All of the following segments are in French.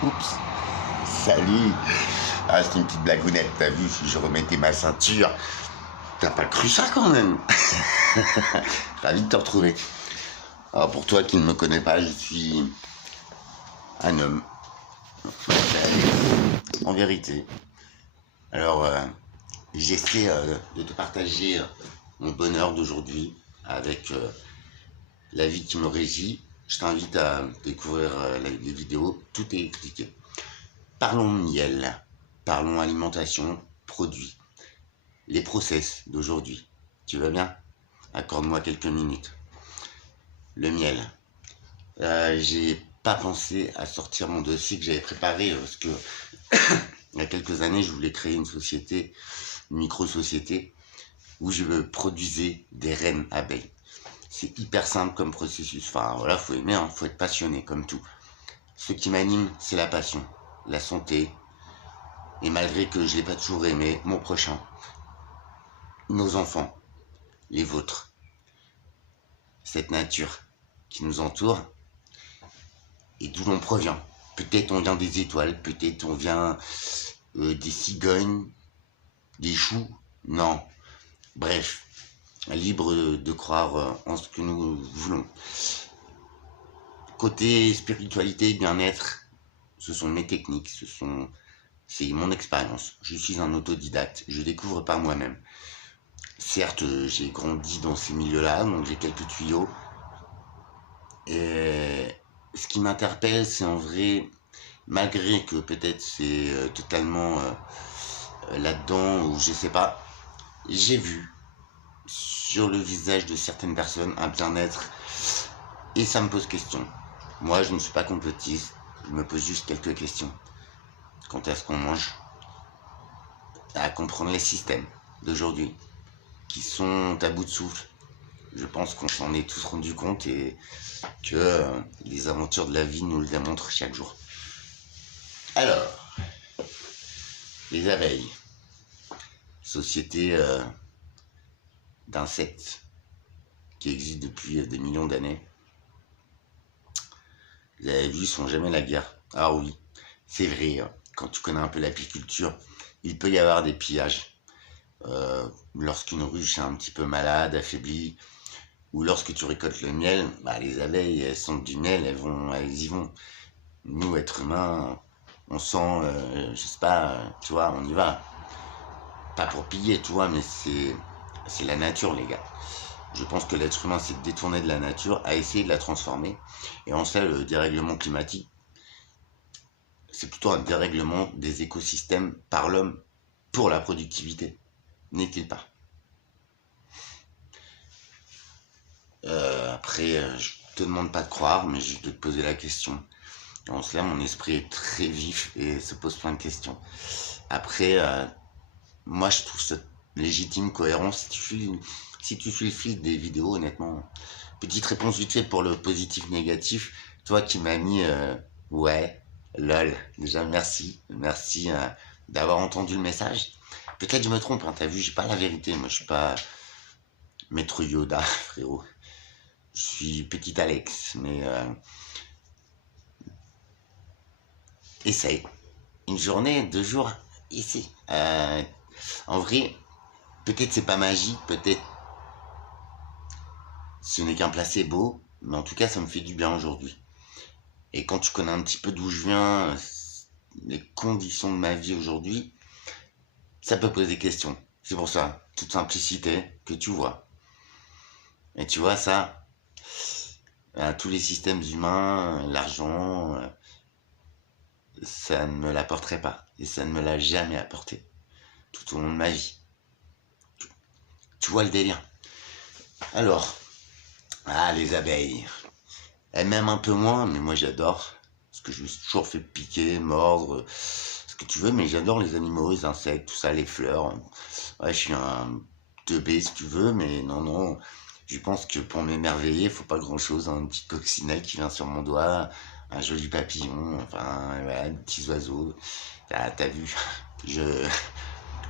Oups, salut. Ah, c'est une petite blagounette, t'as vu, si je remettais ma ceinture. T'as pas cru ça quand même. Ravi de te retrouver. Alors pour toi qui ne me connais pas, je suis un homme. En vérité. Alors, j'essaie de te partager mon bonheur d'aujourd'hui avec la vie qui me régit. Je t'invite à découvrir les vidéos, tout est expliqué. Parlons miel, parlons alimentation, produits, les process d'aujourd'hui. Tu vas bien? Accorde-moi quelques minutes. Le miel. J'ai pas pensé à sortir mon dossier que j'avais préparé parce que il y a quelques années, je voulais créer une société, une micro-société où je produisais des reines abeilles. C'est hyper simple comme processus. Enfin voilà, faut aimer, hein, faut être passionné comme tout. Ce qui m'anime, c'est la passion, la santé. Et malgré que je l'ai pas toujours aimé, mon prochain, nos enfants, les vôtres, cette nature qui nous entoure et d'où l'on provient. Peut-être on vient des étoiles, peut-être on vient des cigognes, des choux, non. Bref, libre de croire en ce que nous voulons. Côté spiritualité, bien-être, ce sont mes techniques, c'est mon expérience. Je suis un autodidacte, je découvre par moi-même. Certes, j'ai grandi dans ces milieux-là, donc j'ai quelques tuyaux. Et ce qui m'interpelle, c'est en vrai, malgré que peut-être c'est totalement là-dedans, ou je sais pas, j'ai vu sur le visage de certaines personnes un bien-être, et ça me pose question. Moi, je ne suis pas complotiste, je me pose juste quelques questions. Quant à ce qu'on mange, à comprendre les systèmes d'aujourd'hui, qui sont à bout de souffle. Je pense qu'on s'en est tous rendu compte et que les aventures de la vie nous le démontrent chaque jour. Alors, les abeilles, société d'insectes qui existe depuis des millions d'années. Vous avez vu, ils sont jamais la guerre. Ah oui, c'est vrai, quand tu connais un peu l'apiculture, il peut y avoir des pillages. Lorsqu'une ruche est un petit peu malade, affaiblie, ou lorsque tu récoltes le miel, bah, les abeilles, elles sentent du miel, elles y vont. Nous, êtres humains, on sent, je sais pas, tu vois, on y va. Pas pour piller, tu vois, mais c'est la nature, les gars. Je pense que l'être humain s'est détourné de la nature, a essayé de la transformer. Et en fait, le dérèglement climatique, c'est plutôt un dérèglement des écosystèmes par l'homme pour la productivité. N'est-il pas? Après, je te demande pas de croire, mais je vais te poser la question. En cela, mon esprit est très vif et se pose plein de questions. Après, moi, je trouve ça légitime, cohérent. Si tu suis le fil des vidéos, honnêtement, petite réponse vite fait pour le positif négatif. Toi qui m'as mis, ouais, lol. Déjà, merci d'avoir entendu le message. Peut-être je me trompe, hein, t'as vu, j'ai pas la vérité. Moi, je suis pas Maître Yoda, frérot. Je suis petit Alex, mais essaye. Une journée, 2 jours, ici. En vrai, peut-être c'est pas magique, peut-être ce n'est qu'un placebo, mais en tout cas, ça me fait du bien aujourd'hui. Et quand tu connais un petit peu d'où je viens, les conditions de ma vie aujourd'hui, ça peut poser des questions. C'est pour ça, toute simplicité que tu vois. Et tu vois ça, tous les systèmes humains, l'argent, ça ne me l'apporterait pas. Et ça ne me l'a jamais apporté. Tout au long de ma vie. Tu vois le délire. Alors, les abeilles. Elles m'aiment un peu moins, mais moi j'adore. Parce que je me suis toujours fait piquer, mordre, ce que tu veux, mais j'adore les animaux, les insectes, tout ça, les fleurs. Ouais, je suis un teubé si tu veux, mais non. Je pense que pour m'émerveiller, faut pas grand chose, hein. Une petite coccinelle qui vient sur mon doigt, un joli papillon, enfin, voilà, des petits oiseaux. T'as vu,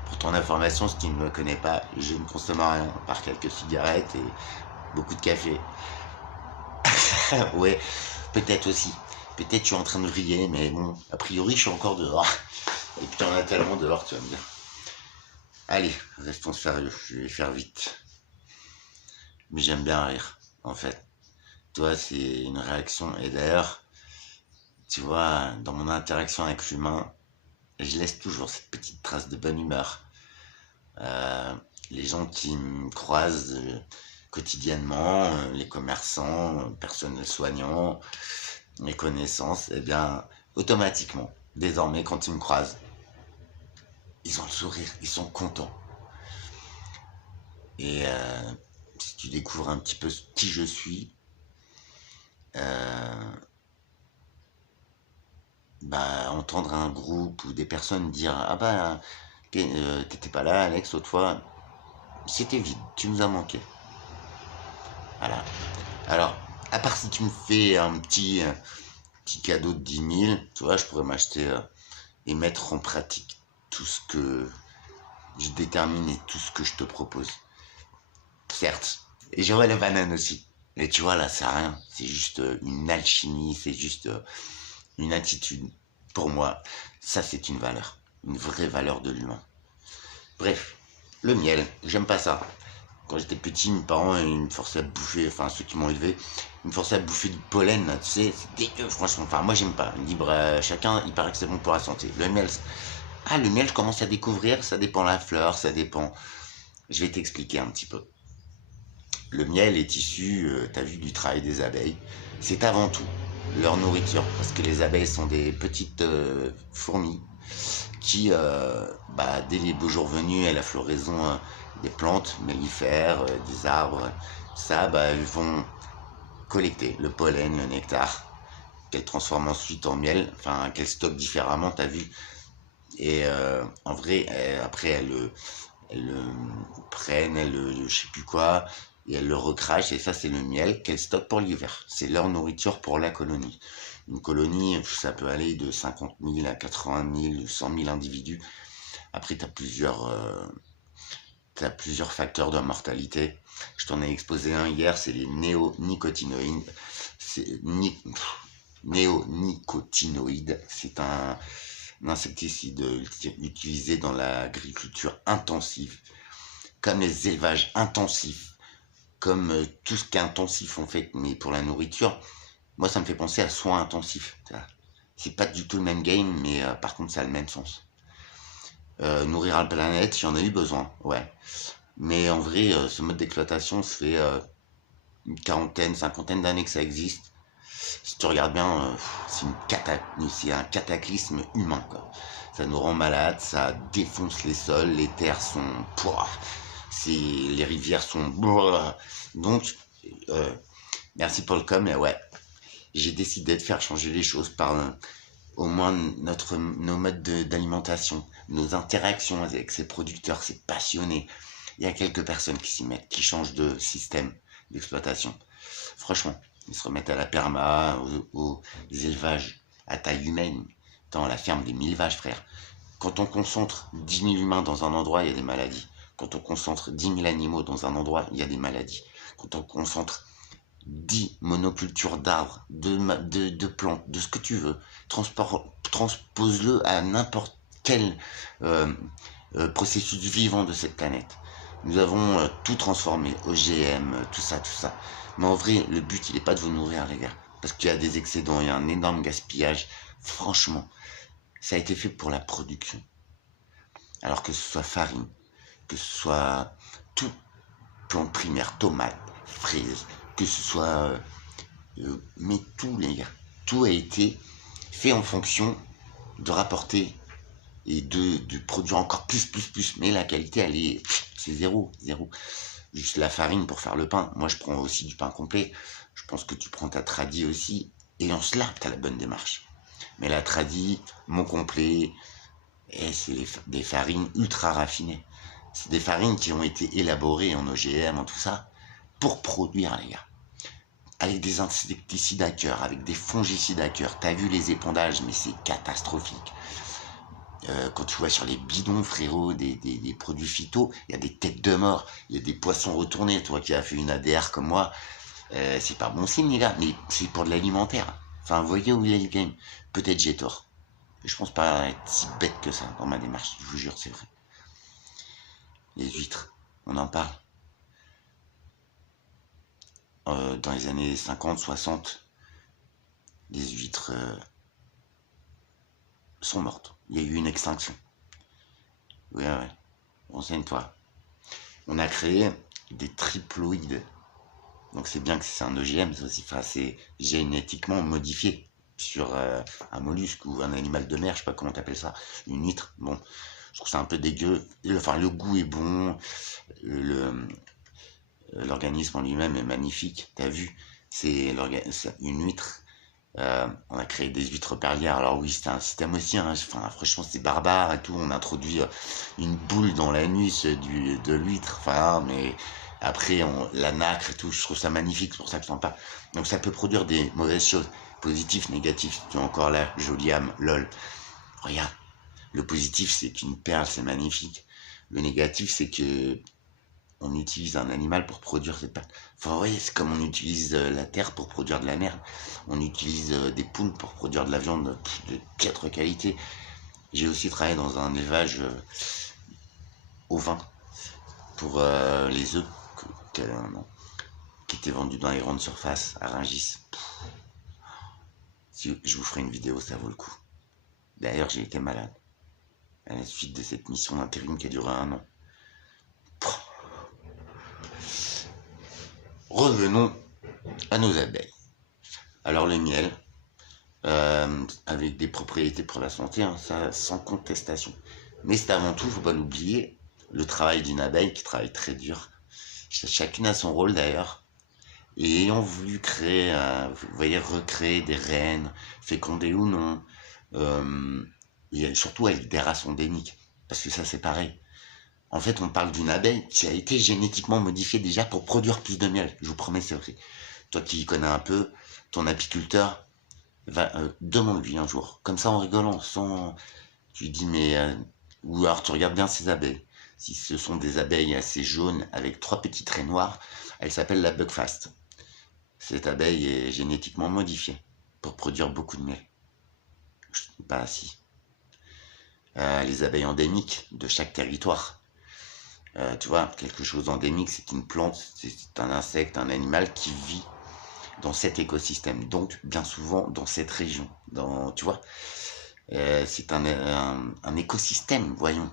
pour ton information, si tu ne me connais pas, je ne consomme rien, à part quelques cigarettes et beaucoup de café. Ouais, peut-être aussi. Peut-être je suis en train de vriller, mais bon, a priori, je suis encore dehors. Et puis, on a tellement dehors, tu vas me dire. Allez, restons sérieux, je vais faire vite. Mais j'aime bien rire, en fait. Toi, c'est une réaction. Et d'ailleurs, tu vois, dans mon interaction avec l'humain, je laisse toujours cette petite trace de bonne humeur. Euh, les gens qui me croisent quotidiennement, les commerçants, personnels soignants, mes connaissances, eh bien, automatiquement, désormais, quand ils me croisent, ils ont le sourire, ils sont contents. Et si tu découvres un petit peu qui je suis, euh, bah, entendre un groupe ou des personnes dire ah bah t'étais pas là Alex l'autre fois, c'était vide, tu nous as manqué. Voilà. Alors, à part si tu me fais un petit cadeau de 10 000, tu vois, je pourrais m'acheter et mettre en pratique tout ce que je détermine et tout ce que je te propose. Certes. Et j'aurais la banane aussi. Mais tu vois, là, c'est rien. C'est juste une alchimie, c'est juste une attitude. Pour moi, ça, c'est une valeur. Une vraie valeur de l'humain. Bref, le miel, j'aime pas ça. Quand j'étais petit, mes parents, ils me forçaient à bouffer, enfin, ceux qui m'ont élevé, ils me forçaient à bouffer du pollen, là, tu sais, c'est dégueu, franchement. Enfin, moi, j'aime pas. Libre à chacun, il paraît que c'est bon pour la santé. Le miel, le miel, je commence à découvrir, ça dépend la fleur, ça dépend. Je vais t'expliquer un petit peu. Le miel est issu, tu as vu, du travail des abeilles. C'est avant tout leur nourriture, parce que les abeilles sont des petites fourmis qui, dès les beaux jours venus et la floraison des plantes, mellifères, des arbres, ça, elles vont collecter le pollen, le nectar, qu'elles transforment ensuite en miel, enfin qu'elles stockent différemment, tu as vu. Et en vrai, après, elles le prennent, je sais plus quoi, et elles le recrachent, et ça, c'est le miel qu'elles stockent pour l'hiver. C'est leur nourriture pour la colonie. Une colonie, ça peut aller de 50 000 à 80 000, 100 000 individus. Après, tu as plusieurs facteurs de mortalité. Je t'en ai exposé un hier, c'est les néonicotinoïdes. Néonicotinoïdes, c'est un insecticide utilisé dans l'agriculture intensive, comme les élevages intensifs, comme tout ce qui est intensif en fait, mais pour la nourriture, moi ça me fait penser à soins intensifs. C'est pas du tout le même game, mais par contre ça a le même sens. Nourrir la planète, j'en ai eu besoin, ouais. Mais en vrai, ce mode d'exploitation se fait une quarantaine, cinquantaine d'années que ça existe. Si tu regardes bien, c'est un cataclysme humain, quoi. Ça nous rend malades, ça défonce les sols, les terres sont... les rivières sont... Donc, merci pour le com, mais ouais, j'ai décidé de faire changer les choses par au moins nos modes d'alimentation, nos interactions avec ces producteurs, ces passionnés. Il y a quelques personnes qui s'y mettent, qui changent de système d'exploitation. Franchement, ils se remettent à la perma, aux élevages à taille humaine, dans la ferme des 1000 vaches, frère. Quand on concentre 10 000 humains dans un endroit, il y a des maladies. Quand on concentre 10 000 animaux dans un endroit, il y a des maladies. Quand on concentre 10 monocultures d'arbres, de plantes, de ce que tu veux, transpose-le à n'importe quel processus vivant de cette planète. Nous avons tout transformé, OGM, tout ça. Mais en vrai, le but, il n'est pas de vous nourrir, les gars. Parce qu'il y a des excédents, il y a un énorme gaspillage. Franchement, ça a été fait pour la production. Alors que ce soit farine, que ce soit tout, plante primaire, tomates, fraises, que ce soit... mais tout, les gars, tout a été fait en fonction de rapporter et de produire encore plus. Mais la qualité, c'est zéro. Juste la farine pour faire le pain. Moi, je prends aussi du pain complet. Je pense que tu prends ta tradi aussi. Et en cela, tu as la bonne démarche. Mais la tradi, mon complet, c'est des farines ultra raffinées. C'est des farines qui ont été élaborées en OGM, en tout ça, pour produire, les gars. Avec des insecticides à cœur, avec des fongicides à cœur. T'as vu les épandages, mais c'est catastrophique. Quand tu vois sur les bidons, frérot, des produits phyto, il y a des têtes de mort, il y a des poissons retournés. Toi qui as fait une ADR comme moi, c'est pas bon signe, les gars, mais c'est pour de l'alimentaire. Enfin, vous voyez où il est le game. Peut-être j'ai tort. Je pense pas être si bête que ça dans ma démarche, je vous jure, c'est vrai. Les huîtres, on en parle. Dans les années 50, 60, les huîtres sont mortes. Il y a eu une extinction. Ouais. Renseigne-toi. On a créé des triploïdes. Donc c'est bien que c'est un OGM, c'est aussi, enfin, c'est génétiquement modifié sur un mollusque ou un animal de mer, je sais pas comment t'appelles ça, une huître. Bon, je trouve ça un peu dégueu. Enfin, le goût est bon, l'organisme en lui-même est magnifique. T'as vu, c'est une huître. On a créé des huîtres perlières. Alors oui, c'était un système aussi. Hein. Enfin, franchement, c'est barbare et tout. On a introduit une boule dans l'anus de l'huître. Enfin, mais après, la nacre et tout. Je trouve ça magnifique. C'est pour ça que je t'en parle. Donc, ça peut produire des mauvaises choses, positifs, négatifs. Tu es encore là, jolie âme, lol. Regarde, le positif, c'est qu'une perle, c'est magnifique. Le négatif, c'est que on utilise un animal pour produire cette pâte. Enfin, oui, c'est comme on utilise la terre pour produire de la merde. On utilise des poules pour produire de la viande de piètre qualité. J'ai aussi travaillé dans un élevage au vin pour les œufs qui étaient vendus dans les grandes surfaces à Rungis. Si je vous ferai une vidéo, ça vaut le coup. D'ailleurs, j'ai été malade à la suite de cette mission d'intérim qui a duré 1 an. Revenons à nos abeilles. Alors le miel, avec des propriétés pour la santé, hein, ça sans contestation. Mais c'est avant tout, faut pas l'oublier, le travail d'une abeille qui travaille très dur. Chacune a son rôle d'ailleurs. Et ayant voulu créer, vous voyez, recréer des reines, fécondées ou non, et surtout avec des races endémiques, parce que ça c'est pareil. En fait, on parle d'une abeille qui a été génétiquement modifiée déjà pour produire plus de miel. Je vous promets, c'est vrai. Toi qui connais un peu, ton apiculteur, demande-lui un jour. Comme ça, en rigolant, sans... Tu lui dis, mais... ou alors, tu regardes bien ces abeilles. Si ce sont des abeilles assez jaunes avec 3 petits traits noirs, elle s'appelle la Buckfast. Cette abeille est génétiquement modifiée pour produire beaucoup de miel. Pas si. Les abeilles endémiques de chaque territoire. Tu vois, quelque chose d'endémique, c'est une plante, c'est un insecte, un animal qui vit dans cet écosystème, donc bien souvent dans cette région. Tu vois, c'est un écosystème, voyons.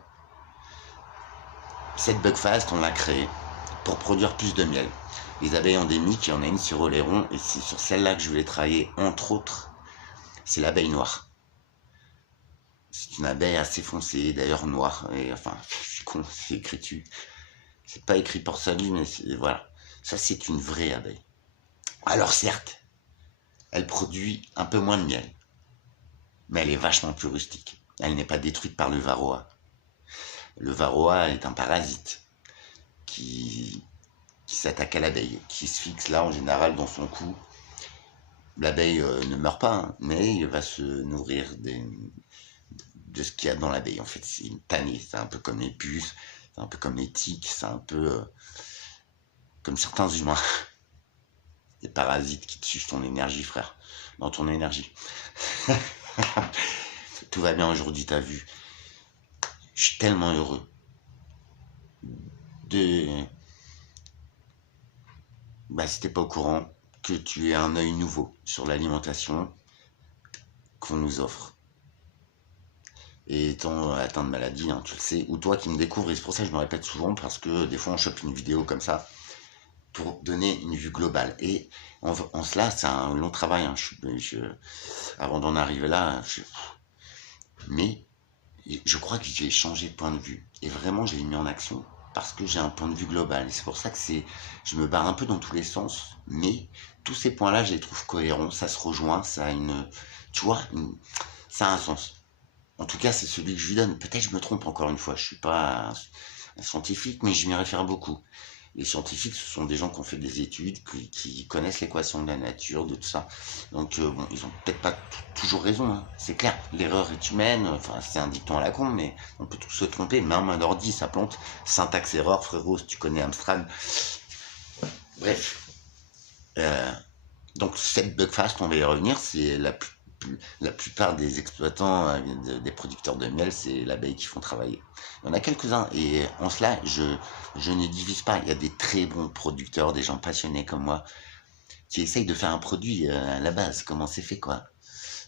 Cette Buckfast, on l'a créée pour produire plus de miel. Les abeilles endémiques, il y en a une sur Oléron, et c'est sur celle-là que je voulais travailler, entre autres, c'est l'abeille noire. C'est une abeille assez foncée, d'ailleurs noire, et enfin, je suis con, c'est écrit dessus. C'est pas écrit pour salut, mais voilà. Ça, c'est une vraie abeille. Alors certes, elle produit un peu moins de miel, mais elle est vachement plus rustique. Elle n'est pas détruite par le varroa. Le varroa est un parasite qui s'attaque à l'abeille, qui se fixe là en général dans son cou. L'abeille ne meurt pas, hein, mais il va se nourrir de ce qu'il y a dans l'abeille. En fait, c'est une tannée, c'est un peu comme les puces, c'est un peu comme les tiques, c'est un peu comme certains humains. Des parasites qui te sucent ton énergie, frère. Dans ton énergie. Tout va bien aujourd'hui, t'as vu. Je suis tellement heureux si t'es pas au courant, que tu aies un œil nouveau sur l'alimentation qu'on nous offre. Et étant atteint de maladie, hein, tu le sais, ou toi qui me découvres, et c'est pour ça que je me répète souvent, parce que des fois on chope une vidéo comme ça, pour donner une vue globale. Et en cela, c'est un long travail. Hein. Avant d'en arriver là, mais je crois que j'ai changé de point de vue. Et vraiment, je l'ai mis en action parce que j'ai un point de vue global. Et c'est pour ça que je me barre un peu dans tous les sens. Mais tous ces points-là, je les trouve cohérents. Ça se rejoint. Ça a tu vois, ça a un sens. En tout cas, c'est celui que je lui donne. Peut-être que je me trompe encore une fois. Je suis pas un scientifique, mais je m'y réfère beaucoup. Les scientifiques, ce sont des gens qui ont fait des études, qui connaissent l'équation de la nature, de tout ça. Donc, bon, ils ont peut-être pas toujours raison, hein. C'est clair, l'erreur est humaine, enfin, c'est un dicton à la con, mais on peut tous se tromper. Main d'ordi, ça plante. Syntaxe erreur, frérot, si tu connais Amstrad. Bref. Donc cette Buckfast, on va y revenir, c'est la plupart des exploitants, des producteurs de miel, c'est l'abeille qui font travailler. Il y en a quelques-uns, et en cela, je ne divise pas. Il y a des très bons producteurs, des gens passionnés comme moi, qui essayent de faire un produit à la base, comment c'est fait, quoi.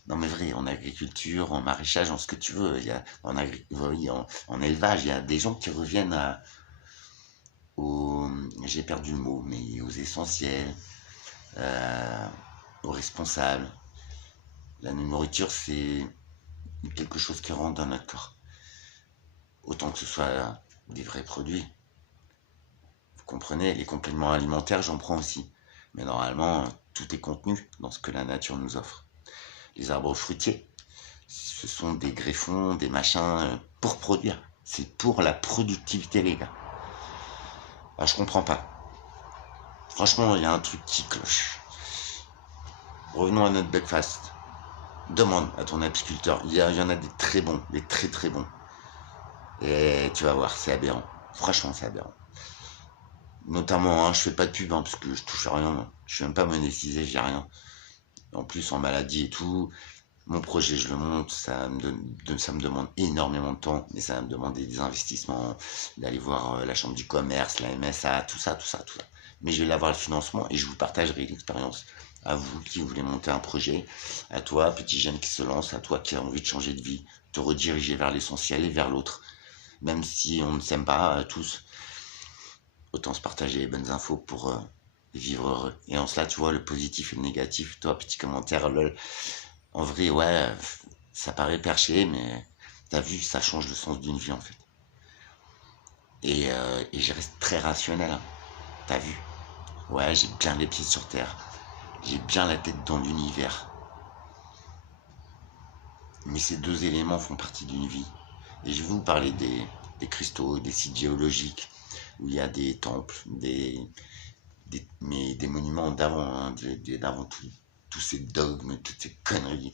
Non mais vrai, en agriculture, en maraîchage, en ce que tu veux, il y a, oui, en élevage, il y a des gens qui reviennent aux, j'ai perdu le mot, mais aux essentiels, euh, aux responsables. La nourriture, c'est quelque chose qui rentre dans notre corps. Autant que ce soit des vrais produits. Vous comprenez, les compléments alimentaires, j'en prends aussi. Mais normalement, tout est contenu dans ce que la nature nous offre. Les arbres fruitiers, ce sont des greffons, des machins pour produire. C'est pour la productivité, les gars. Ah, je comprends pas. Franchement, il y a un truc qui cloche. Revenons à notre breakfast. Demande à ton apiculteur. Il y en a des très bons, des très très bons. Et tu vas voir, c'est aberrant. Franchement, c'est aberrant. Notamment, hein, je fais pas de pub, hein, parce que je touche à rien. Moi. Je suis même pas monétisé, j'ai rien. En plus, en maladie et tout, mon projet, je le monte, ça me demande énormément de temps, mais ça va me demander des investissements, d'aller voir la chambre du commerce, la MSA, tout ça, tout ça, tout ça. Mais je vais avoir le financement et je vous partagerai l'expérience. À vous qui voulez monter un projet, à toi, petit jeune qui se lance, à toi qui as envie de changer de vie, te rediriger vers l'essentiel et vers l'autre. Même si on ne s'aime pas tous, autant se partager les bonnes infos pour vivre heureux. Et en cela, tu vois, le positif et le négatif, toi, petit commentaire, lol. En vrai, ouais, ça paraît perché, mais t'as vu, ça change le sens d'une vie, en fait. Et je reste très rationnel, hein. T'as vu? Ouais, j'ai bien les pieds sur terre. J'ai bien la tête dans l'univers. Mais ces deux éléments font partie d'une vie. Et je vais vous parler des cristaux, des sites géologiques, où il y a des temples, des monuments d'avant, hein, d'avant tous ces dogmes, toutes ces conneries.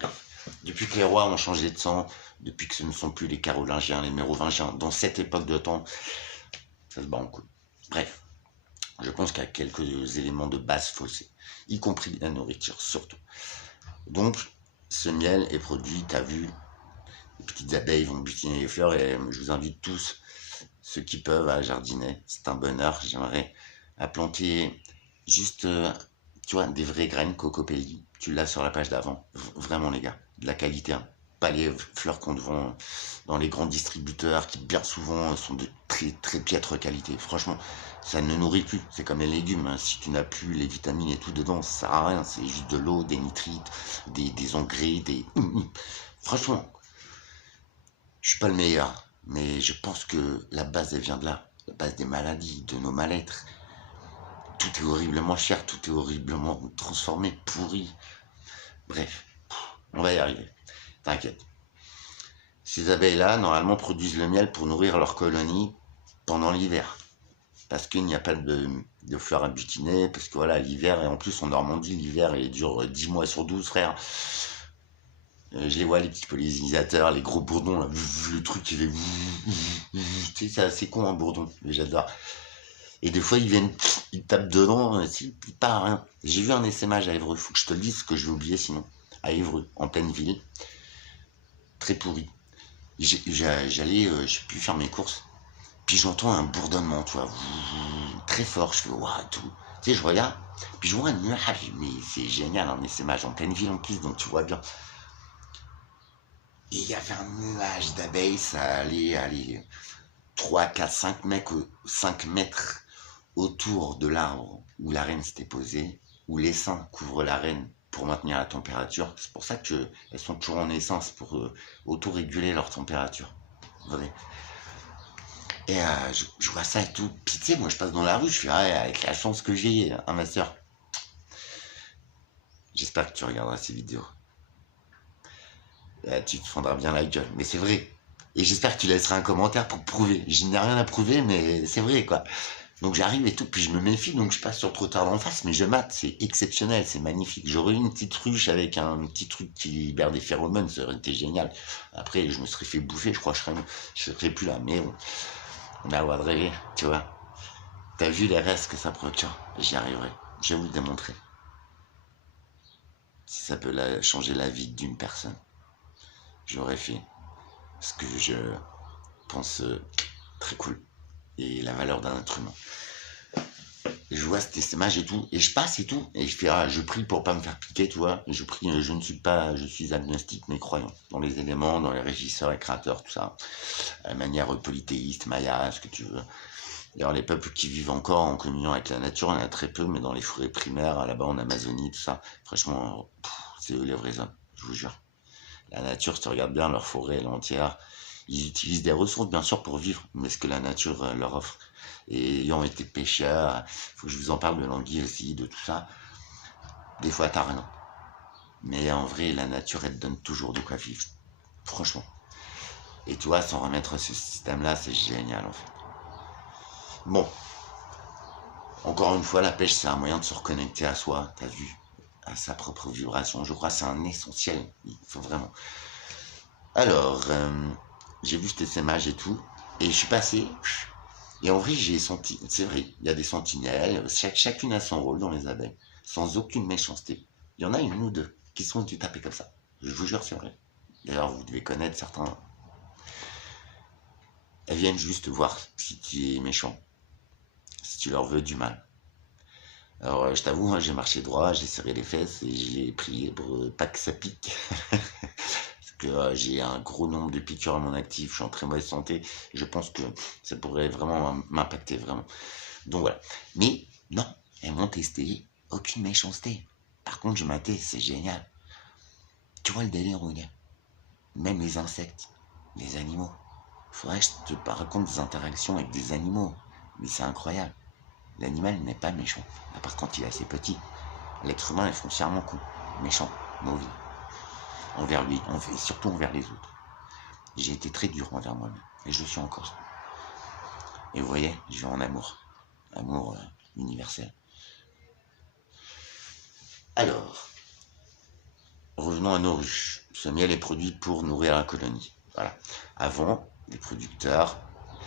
Bref. Depuis que les rois ont changé de sang, depuis que ce ne sont plus les Carolingiens, les Mérovingiens, dans cette époque de temps, ça se bat en couille. Bref, je pense qu'il y a quelques éléments de base faussés, y compris la nourriture, surtout. Donc, ce miel est produit, t'as vu, les petites abeilles vont butiner les fleurs, et je vous invite tous, ceux qui peuvent, à jardiner. C'est un bonheur. J'aimerais à planter juste, tu vois, des vraies graines cocopelli. Tu l'as sur la page d'avant. Vraiment, les gars, de la qualité, hein. Pas les fleurs qu'on te vend dans les grands distributeurs qui bien souvent sont de très très piètre qualité. Franchement, ça ne nourrit plus. C'est comme les légumes, hein. Si tu n'as plus les vitamines et tout dedans, ça sert à rien. C'est juste de l'eau, des nitrites, des engrais, Franchement, je suis pas le meilleur, mais je pense que la base, elle vient de là. La base des maladies, de nos mal-être. Tout est horriblement cher, tout est horriblement transformé, pourri. Bref, on va y arriver. T'inquiète. Ces abeilles-là, normalement, produisent le miel pour nourrir leurs colonies pendant l'hiver. Parce qu'il n'y a pas de fleurs à butiner, parce que voilà, l'hiver, et en plus en Normandie, l'hiver, il dure 10 mois sur 12, frère. Je les vois, les petits pollinisateurs, les gros bourdons, là, le truc qui fait... Tu sais, c'est assez con, un bourdon, mais j'adore. Et des fois, ils viennent, ils tapent dedans, il part rien. J'ai vu un essaimage à Évreux, faut que je te le dise, ce que je vais oublier sinon. À Évreux, en pleine ville, très pourri. J'allais, j'ai pu faire mes courses, puis j'entends un bourdonnement, tu vois, très fort, je fais waouh, tout. Tu sais, je regarde, puis je vois un nuage, mais c'est génial, un essaimage en pleine ville en plus, donc tu vois bien. Et il y avait un nuage d'abeilles, ça allait aller 3, 4, 5 mètres autour de l'arbre où la reine s'était posée, où l'essaim couvre la reine pour maintenir la température. C'est pour ça qu'elles sont toujours en essence, pour auto-réguler leur température. Vrai. Et je vois ça et tout. Puis tu sais, moi je passe dans la rue, je fais, ah, avec la chance que j'ai, hein, ma soeur. J'espère que tu regarderas ces vidéos. Tu te fendras bien la gueule, mais c'est vrai. Et j'espère que tu laisseras un commentaire pour prouver. Je n'ai rien à prouver, mais c'est vrai, quoi. Donc j'arrive et tout, puis je me méfie, donc je passe sur le trottoir d'en face, mais je mate, c'est exceptionnel, c'est magnifique. J'aurais eu une petite ruche avec un petit truc qui libère des phéromones, ça aurait été génial. Après, je me serais fait bouffer, je crois que je serais plus là, mais bon, on a le droit de rêver, tu vois. T'as vu les restes que ça procure? J'y arriverai, je vais vous le démontrer. si ça peut changer la vie d'une personne, j'aurais fait ce que je pense très cool et la valeur d'un être humain. Et je vois cet essaimage et tout, et je passe et tout, et je fais, je prie pour pas me faire piquer, tu vois, je prie, je suis agnostique mais croyant dans les éléments, dans les régisseurs et créateurs, tout ça, à la manière polythéiste, maya, ce que tu veux. D'ailleurs, les peuples qui vivent encore en communion avec la nature, il y en a très peu, mais dans les forêts primaires, là-bas en Amazonie, tout ça, franchement, c'est eux les vrais hommes, je vous jure. La nature, si tu regardes bien, leur forêt, elle est entière. Ils utilisent des ressources, bien sûr, pour vivre, mais ce que la nature leur offre. Et ayant été pêcheurs, faut que je vous en parle de l'anguille aussi, de tout ça. Des fois, t'as rien. Mais en vrai, la nature, elle te donne toujours de quoi vivre. Franchement. Et tu vois, s'en remettre à ce système-là, c'est génial, en fait. Bon. Encore une fois, la pêche, c'est un moyen de se reconnecter à soi, t'as vu, à sa propre vibration. Je crois que c'est un essentiel. Il faut vraiment. Alors, j'ai vu cet essaimage et tout, et je suis passé, et en vrai, j'ai senti, c'est vrai, il y a des sentinelles, chacune a son rôle dans les abeilles, sans aucune méchanceté. Il y en a une ou deux qui sont du taper comme ça. Je vous jure, c'est vrai. D'ailleurs, vous devez connaître certains. Elles viennent juste voir si tu es méchant, si tu leur veux du mal. Alors, je t'avoue, hein, j'ai marché droit, j'ai serré les fesses et j'ai prié pour pas que ça pique. Que j'ai un gros nombre de piqûres à mon actif, je suis en très mauvaise santé, je pense que ça pourrait vraiment m'impacter, vraiment. Donc voilà. Mais non, elles m'ont testé, aucune méchanceté. Par contre, je matais, c'est génial. Tu vois le délire où il est. Même les insectes, les animaux. Faudrait que je te raconte des interactions avec des animaux. Mais c'est incroyable. L'animal n'est pas méchant, à part quand il est assez petit. L'être humain est foncièrement méchant, mauvais. Envers lui, et surtout envers les autres. J'ai été très dur envers moi-même, et je le suis encore. Et vous voyez, je vis en amour. Amour universel. Alors, revenons à nos ruches. Ce miel est produit pour nourrir la colonie. Voilà. Avant, les producteurs,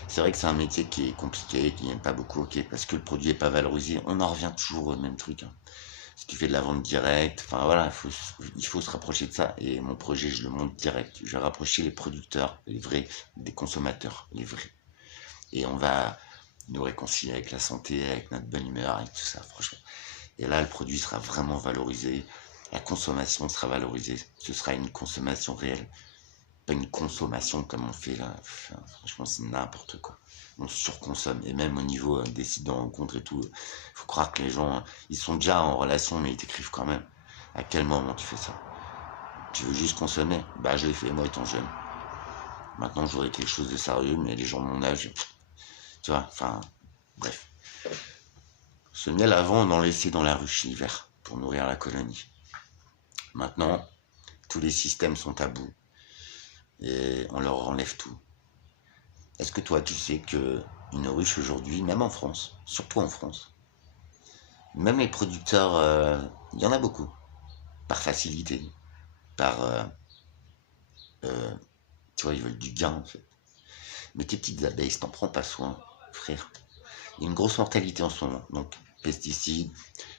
c'est vrai que c'est un métier qui est compliqué, qui n'aime pas beaucoup, ok, parce que le produit n'est pas valorisé. On en revient toujours au même truc. Hein. Si tu fais de la vente directe, enfin voilà, il faut se rapprocher de ça. Et mon projet, je le monte direct. Je vais rapprocher les producteurs, les vrais, des consommateurs, les vrais. Et on va nous réconcilier avec la santé, avec notre bonne humeur, avec tout ça, franchement. Et là, le produit sera vraiment valorisé, la consommation sera valorisée, ce sera une consommation réelle, pas une consommation comme on fait là. Enfin, franchement, c'est n'importe quoi. On surconsomme, et même au niveau des sites de rencontres et tout, faut croire que les gens, ils sont déjà en relation, mais ils t'écrivent quand même. À quel moment tu fais ça? Tu veux juste consommer? Bah, je l'ai fait, moi, étant jeune. Maintenant, je voudrais quelque chose de sérieux, mais les gens de mon âge, tu vois, enfin, bref. Ce miel, avant, on en laissait dans la ruche l'hiver pour nourrir la colonie. Maintenant, tous les systèmes sont à bout et on leur enlève tout. Est-ce que toi, tu sais que une ruche aujourd'hui, même en France, surtout en France, même les producteurs, il y en a beaucoup, par facilité, par, tu vois, ils veulent du gain en fait. Mais tes petites abeilles, si t'en prends pas soin, frère, il y a une grosse mortalité en ce moment. Donc, pesticides,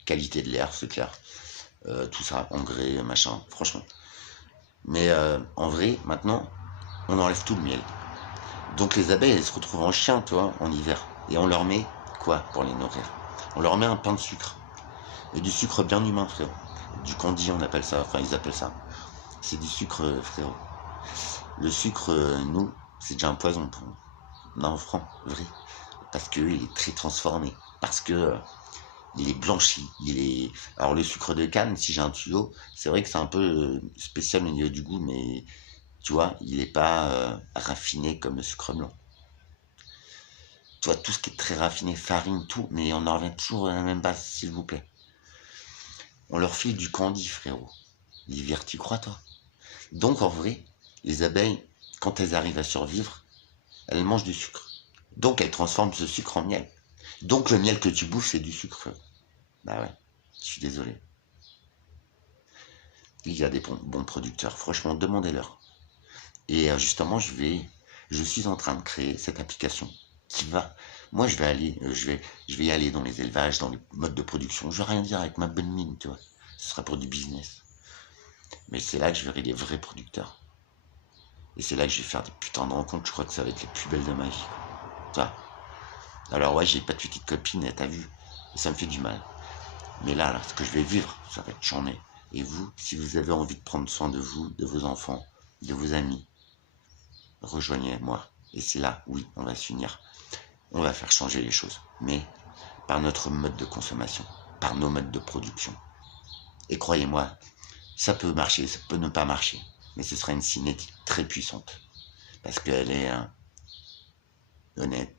qualité de l'air, c'est clair. Tout ça, engrais, machin, franchement. Mais en vrai, maintenant, on enlève tout le miel. Donc les abeilles, elles se retrouvent en chien, tu vois, en hiver. Et on leur met quoi pour les nourrir? On leur met un pain de sucre. Et du sucre bien humain, frérot. Du candy, on appelle ça. Enfin, ils appellent ça. C'est du sucre, frérot. Le sucre, nous, c'est déjà un poison pour nous. Non, franc, vrai. Parce que il est très transformé. Parce que il est blanchi. Alors le sucre de canne, si j'ai un tuyau, c'est vrai que c'est un peu spécial au niveau du goût, mais tu vois, il n'est pas raffiné comme le sucre blanc. Tu vois, tout ce qui est très raffiné, farine, tout, mais on en revient toujours à la même base, s'il vous plaît. On leur file du candy, frérot. L'hiver, t'y crois, toi? Donc, en vrai, les abeilles, quand elles arrivent à survivre, elles mangent du sucre. Donc, elles transforment ce sucre en miel. Donc, le miel que tu bouffes, c'est du sucre. Bah ouais, je suis désolé. Il y a des bons producteurs, franchement, demandez-leur. Et justement, je suis en train de créer cette application qui va, moi je vais aller, je vais y aller dans les élevages, dans les modes de production. Je vais rien dire avec ma bonne mine, tu vois. Ce sera pour du business. Mais c'est là que je verrai les vrais producteurs. Et c'est là que je vais faire des putains de rencontres. Je crois que ça va être les plus belles de ma vie. Tu vois. Alors ouais, j'ai pas de petite copine, t'as vu. Et ça me fait du mal. Mais là, ce que je vais vivre, ça va être charmé. Et vous, si vous avez envie de prendre soin de vous, de vos enfants, de vos amis, rejoignez-moi. Et c'est là, oui, on va s'unir. On va faire changer les choses. Mais par notre mode de consommation, par nos modes de production. Et croyez-moi, ça peut marcher, ça peut ne pas marcher. Mais ce sera une cinétique très puissante. Parce qu'elle est honnête,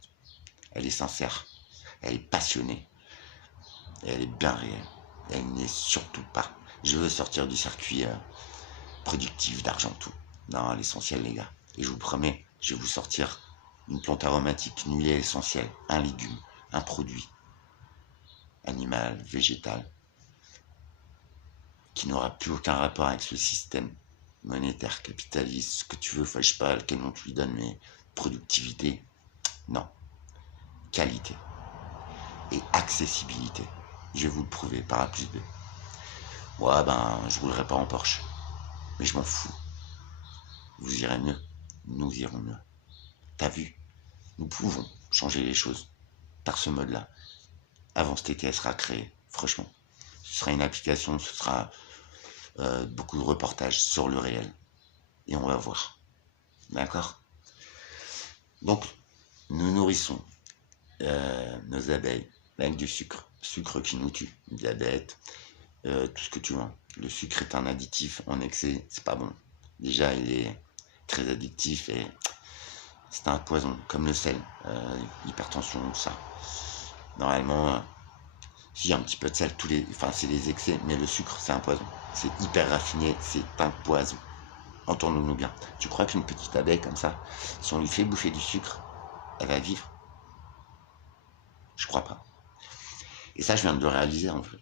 elle est sincère, elle est passionnée, et elle est bien réelle. Et elle n'est surtout pas. Je veux sortir du circuit productif d'argent tout. Non, l'essentiel, les gars. Et je vous promets, je vais vous sortir une plante aromatique, une huile essentielle, un légume, un produit animal, végétal, qui n'aura plus aucun rapport avec ce système monétaire, capitaliste, ce que tu veux, enfin, je sais pas quel nom tu lui donnes, mais productivité, non. Qualité et accessibilité. Je vais vous le prouver par A plus B. Moi, je roulerai pas en Porsche, mais je m'en fous. Vous irez mieux, nous irons mieux. T'as vu? Nous pouvons changer les choses par ce mode-là. Avant cet été, elle sera créée, franchement. Ce sera une application, ce sera beaucoup de reportages sur le réel. Et on va voir. D'accord? Donc, nous nourrissons nos abeilles avec du sucre. Sucre qui nous tue. Diabète, tout ce que tu veux. Le sucre est un additif en excès, c'est pas bon. Déjà, il est très addictif et c'est un poison, comme le sel, hypertension, ça. Normalement, s'il y a un petit peu de sel, c'est les excès, mais le sucre, c'est un poison. C'est hyper raffiné, c'est un poison. Entendons-nous bien. Tu crois qu'une petite abeille comme ça, si on lui fait bouffer du sucre, elle va vivre? Je crois pas. Et ça, je viens de le réaliser en fait.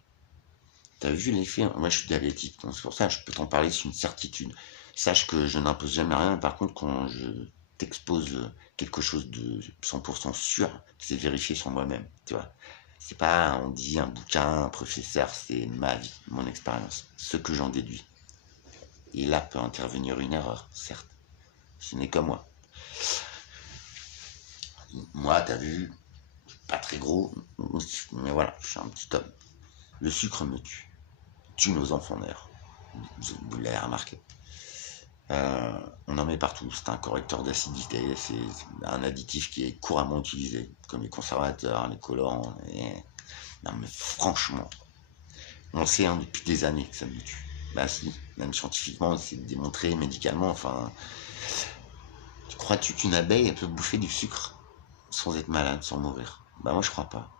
T'as vu l'effet? Moi, je suis diabétique, donc c'est pour ça que je peux t'en parler sur une certitude. Sache que je n'impose jamais rien. Par contre, quand je t'expose quelque chose de 100% sûr, c'est vérifié sur moi-même, tu vois. C'est pas, on dit un bouquin, un professeur, c'est ma vie, mon expérience, ce que j'en déduis. Et là peut intervenir une erreur, certes. Ce n'est que moi. Moi, t'as vu, pas très gros, mais voilà, je suis un petit homme. Le sucre me tue nos enfants d'ailleurs. Vous l'avez remarqué. On en met partout. C'est un correcteur d'acidité, c'est un additif qui est couramment utilisé, comme les conservateurs, les colorants. Non mais franchement, on sait depuis des années que ça nous tue. Bah si, même scientifiquement, c'est démontré médicalement. Enfin, crois-tu qu'une abeille elle peut bouffer du sucre sans être malade, sans mourir? Bah moi je crois pas.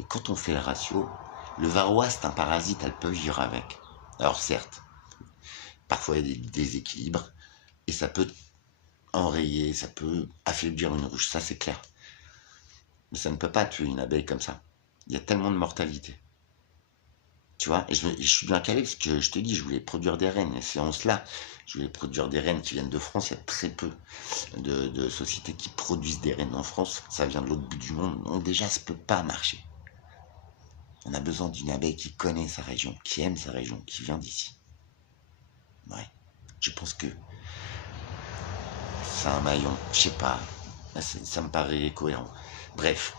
Et quand on fait le ratio, le varroa c'est un parasite, elle peut vivre avec. Alors certes, parfois il y a des déséquilibres et ça peut enrayer, ça peut affaiblir une ruche, ça c'est clair. Mais ça ne peut pas tuer une abeille comme ça. Il y a tellement de mortalité. Tu vois, et je suis bien calé parce que je te dis, je voulais produire des reines. Et c'est en cela, je voulais produire des reines qui viennent de France. Il y a très peu de sociétés qui produisent des reines en France. Ça vient de l'autre bout du monde. Donc déjà, ça peut pas marcher. On a besoin d'une abeille qui connaît sa région, qui aime sa région, qui vient d'ici. Ouais, je pense que c'est un maillon, je sais pas, ça me paraît cohérent. Bref,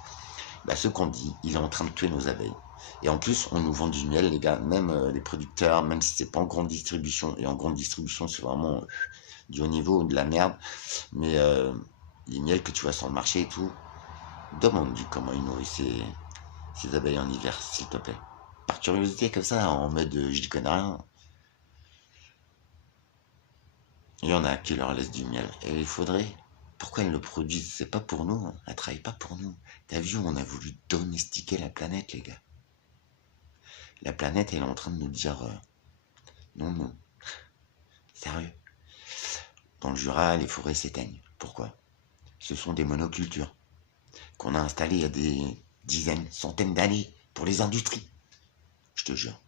ce qu'on dit, il est en train de tuer nos abeilles. Et en plus, on nous vend du miel, les gars, même les producteurs, même si c'est pas en grande distribution, et en grande distribution, c'est vraiment du haut niveau, de la merde, mais les miels que tu vois sur le marché et tout, demande-lui comment il nourrit ses abeilles en hiver, s'il te plaît. Par curiosité, comme ça, en mode je n'y connais rien. Il y en a qui leur laissent du miel, et il faudrait. Pourquoi elles le produisent? C'est pas pour nous, hein. Elles travaillent pas pour nous. T'as vu, on a voulu domestiquer la planète, les gars. La planète, elle est en train de nous dire non, non. Sérieux. Dans le Jura, les forêts s'éteignent. Pourquoi? Ce sont des monocultures qu'on a installées il y a des dizaines, centaines d'années pour les industries. Je te jure.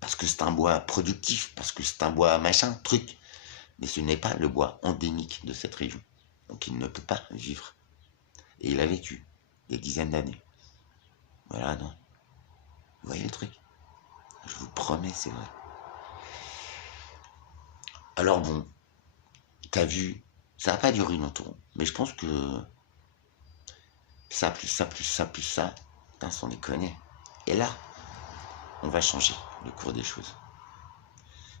Parce que c'est un bois productif, parce que c'est un bois machin, truc. Mais ce n'est pas le bois endémique de cette région. Donc il ne peut pas vivre. Et il a vécu des dizaines d'années. Voilà, non. Vous voyez le truc? Je vous promets, c'est vrai. Alors bon, t'as vu, ça n'a pas duré longtemps, mais je pense que ça, plus ça, plus ça, plus ça, putain, sans déconner. Et là, on va changer le cours des choses.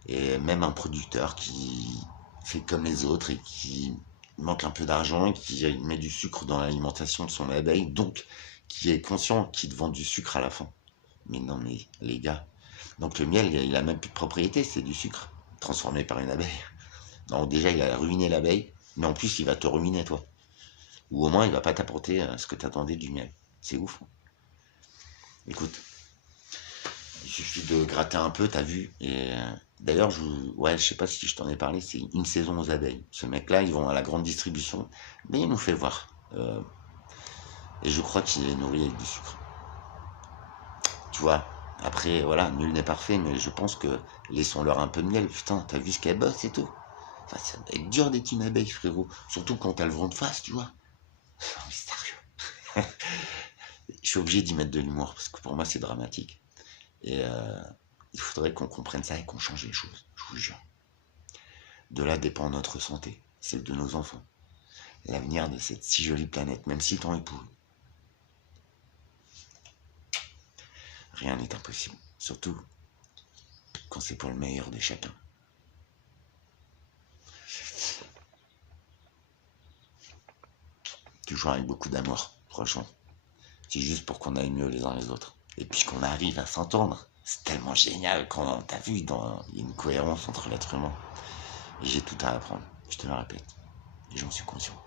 Et même un producteur qui fait comme les autres et qui manque un peu d'argent et qui met du sucre dans l'alimentation de son abeille, donc qui est conscient qu'il te vend du sucre à la fin. Mais non, mais les gars, donc le miel, il a même plus de propriété, c'est du sucre transformé par une abeille. Donc déjà, il a ruiné l'abeille, mais en plus, il va te ruiner toi. Ou au moins, il va pas t'apporter ce que t'attendais du miel. C'est ouf. Écoute, il suffit de gratter un peu, t'as vu. Et d'ailleurs, ouais, je sais pas si je t'en ai parlé, c'est une saison aux abeilles. Ce mec-là, ils vont à la grande distribution, mais il nous fait voir. Et je crois qu'il est nourri avec du sucre. Tu vois, après, voilà, nul n'est parfait, mais je pense que laissons-leur un peu de miel. Putain, t'as vu ce qu'elle bosse et tout. Enfin, ça va être dur d'être une abeille, frérot. Surtout quand t'as le vent de face, tu vois. Non, mais sérieux. Je suis obligé d'y mettre de l'humour, parce que pour moi, c'est dramatique. Et il faudrait qu'on comprenne ça et qu'on change les choses, je vous jure. De là dépend notre santé, celle de nos enfants, l'avenir de cette si jolie planète, même si le temps est pourri. Rien n'est impossible, surtout quand c'est pour le meilleur de chacun. Toujours avec beaucoup d'amour, franchement. C'est juste pour qu'on aille mieux les uns les autres. Et puis qu'on arrive à s'entendre. C'est tellement génial quand t'as vu, il y a une cohérence entre l'être humain. Et j'ai tout à apprendre, je te le répète. Et j'en suis conscient.